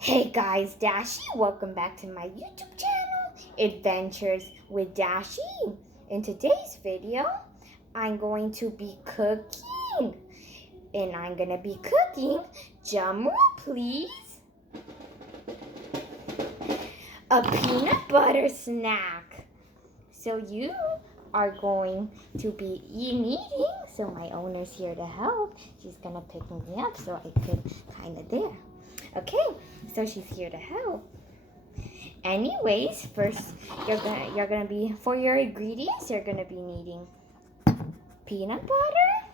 Hey guys, Dashi, welcome back to my YouTube channel, Adventures with Dashi. In today's video, I'm going to be cooking. And I'm going to be cooking, drumroll please, a peanut butter snack. So you are going to be eating, so my owner's here to help. She's going to pick me up so I could kind of there. Okay, so she's here to help. Anyways, first you're gonna be for your ingredients. You're gonna be needing peanut butter,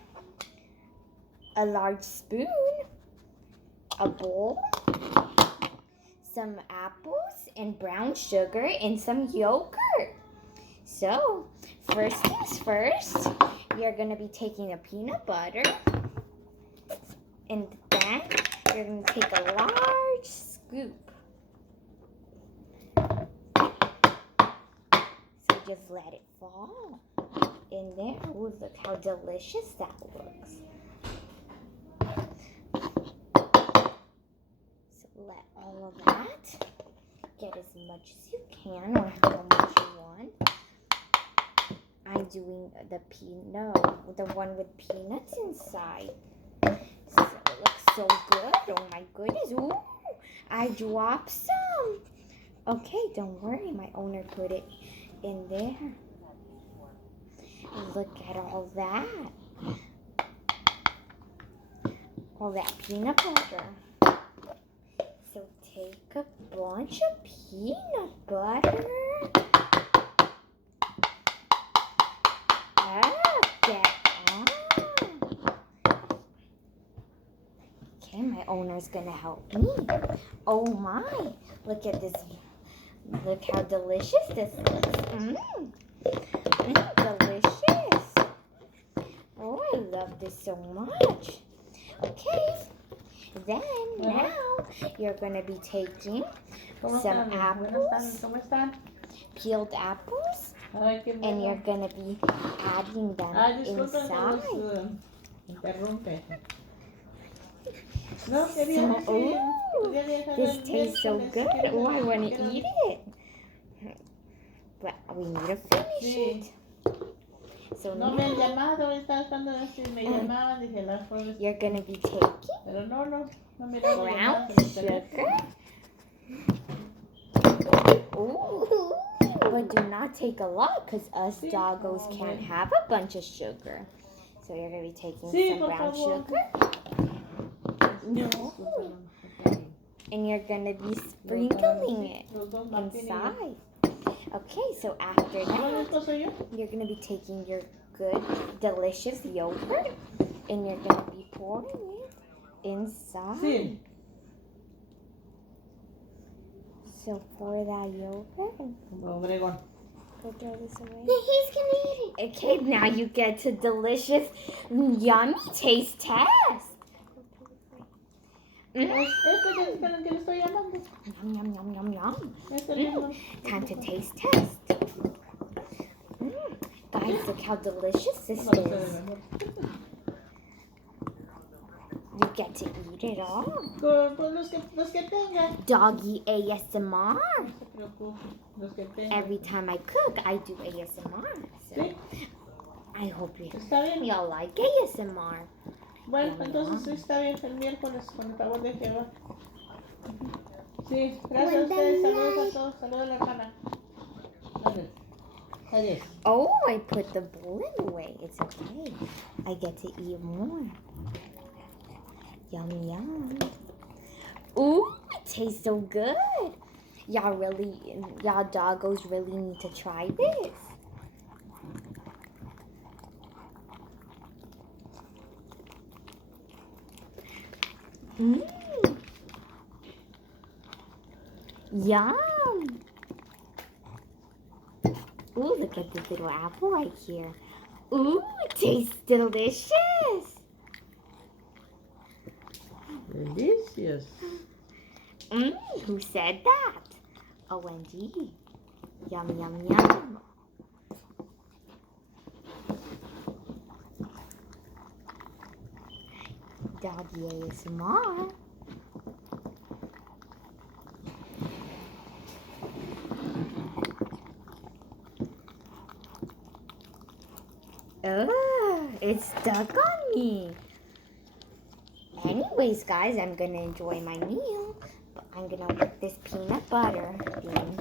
a large spoon, a bowl, some apples and brown sugar, and some yogurt. So first things first, you're gonna be taking a peanut butter, and then you're going to take a large scoop. So just let it fall in there. Ooh, look how delicious that looks. So let all of that get as much as you can or how much you want. I'm doing the one with peanuts inside. So it looks so good. Oh my goodness. Ooh, I dropped some. Okay, don't worry. My owner put it in there. Look at all that. All that peanut butter. So take a bunch of peanut butter. Okay, my owner's gonna help me. Oh my, look at this. Look how delicious this looks. Delicious. Oh, I love this so much. Okay, then now you're gonna be taking some apples, peeled apples, and you're gonna be adding them inside. So, this tastes so good. Oh, I want to eat it. But we need to finish it. So now, you're going to be taking brown sugar. Ooh, but do not take a lot because us doggos can't have a bunch of sugar. So you're going to be taking some brown sugar. No. And you're going to be sprinkling it inside. Okay, so after that, you're going to be taking your good, delicious yogurt, and you're going to be pouring it inside. So pour that yogurt. Throw this away. He's gonna eat it. Okay, now you get to delicious, yummy taste test. Yum, yum, yum, yum, yum. Time to taste test. Guys, look how delicious this is. You get to eat it all. Doggy ASMR. Every time I cook, I do ASMR. So I hope y'all like ASMR. Bueno, entonces sí está bien el miércoles con el favor de Jehová. Sí, gracias a ustedes, saludos a todos, saludos a la hermana. Adiós. Oh, I put the bowl away. It's okay. I get to eat more. Yum, yum. Ooh, it tastes so good. Y'all doggos really need to try this. Yum. Ooh, look at this little apple right here. Ooh, it tastes delicious. Delicious. Who said that? OMG. Yum, yum, yum. Doggy ASMR. Ugh, it's stuck on me. Anyways, guys, I'm gonna enjoy my meal. But I'm gonna lick this peanut butter thing.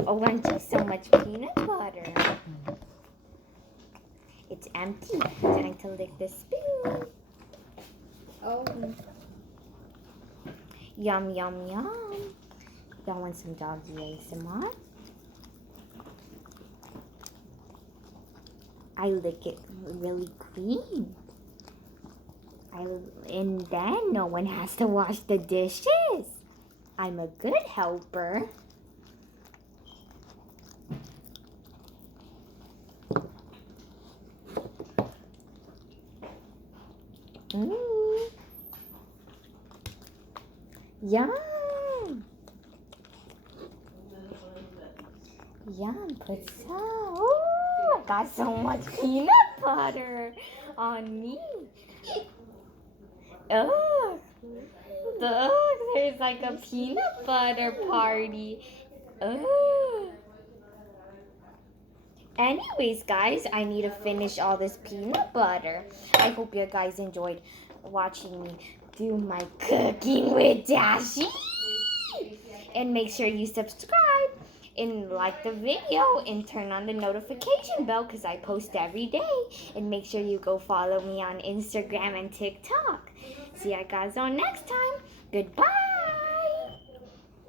OMG, so much peanut butter. It's empty. Time to lick the spoon. Oh. Yum, yum, yum. Y'all want some doggy ASMR? I lick it really clean. And then no one has to wash the dishes. I'm a good helper. Mmm. Yum. Yum, put some. Ooh, I got so much peanut butter on me. Ugh. There's like a peanut butter party. Ugh. Anyways, guys, I need to finish all this peanut butter. I hope you guys enjoyed watching me do my cooking with Dashi. And make sure you subscribe and like the video and turn on the notification bell because I post every day. And make sure you go follow me on Instagram and TikTok. See you guys on next time. Goodbye.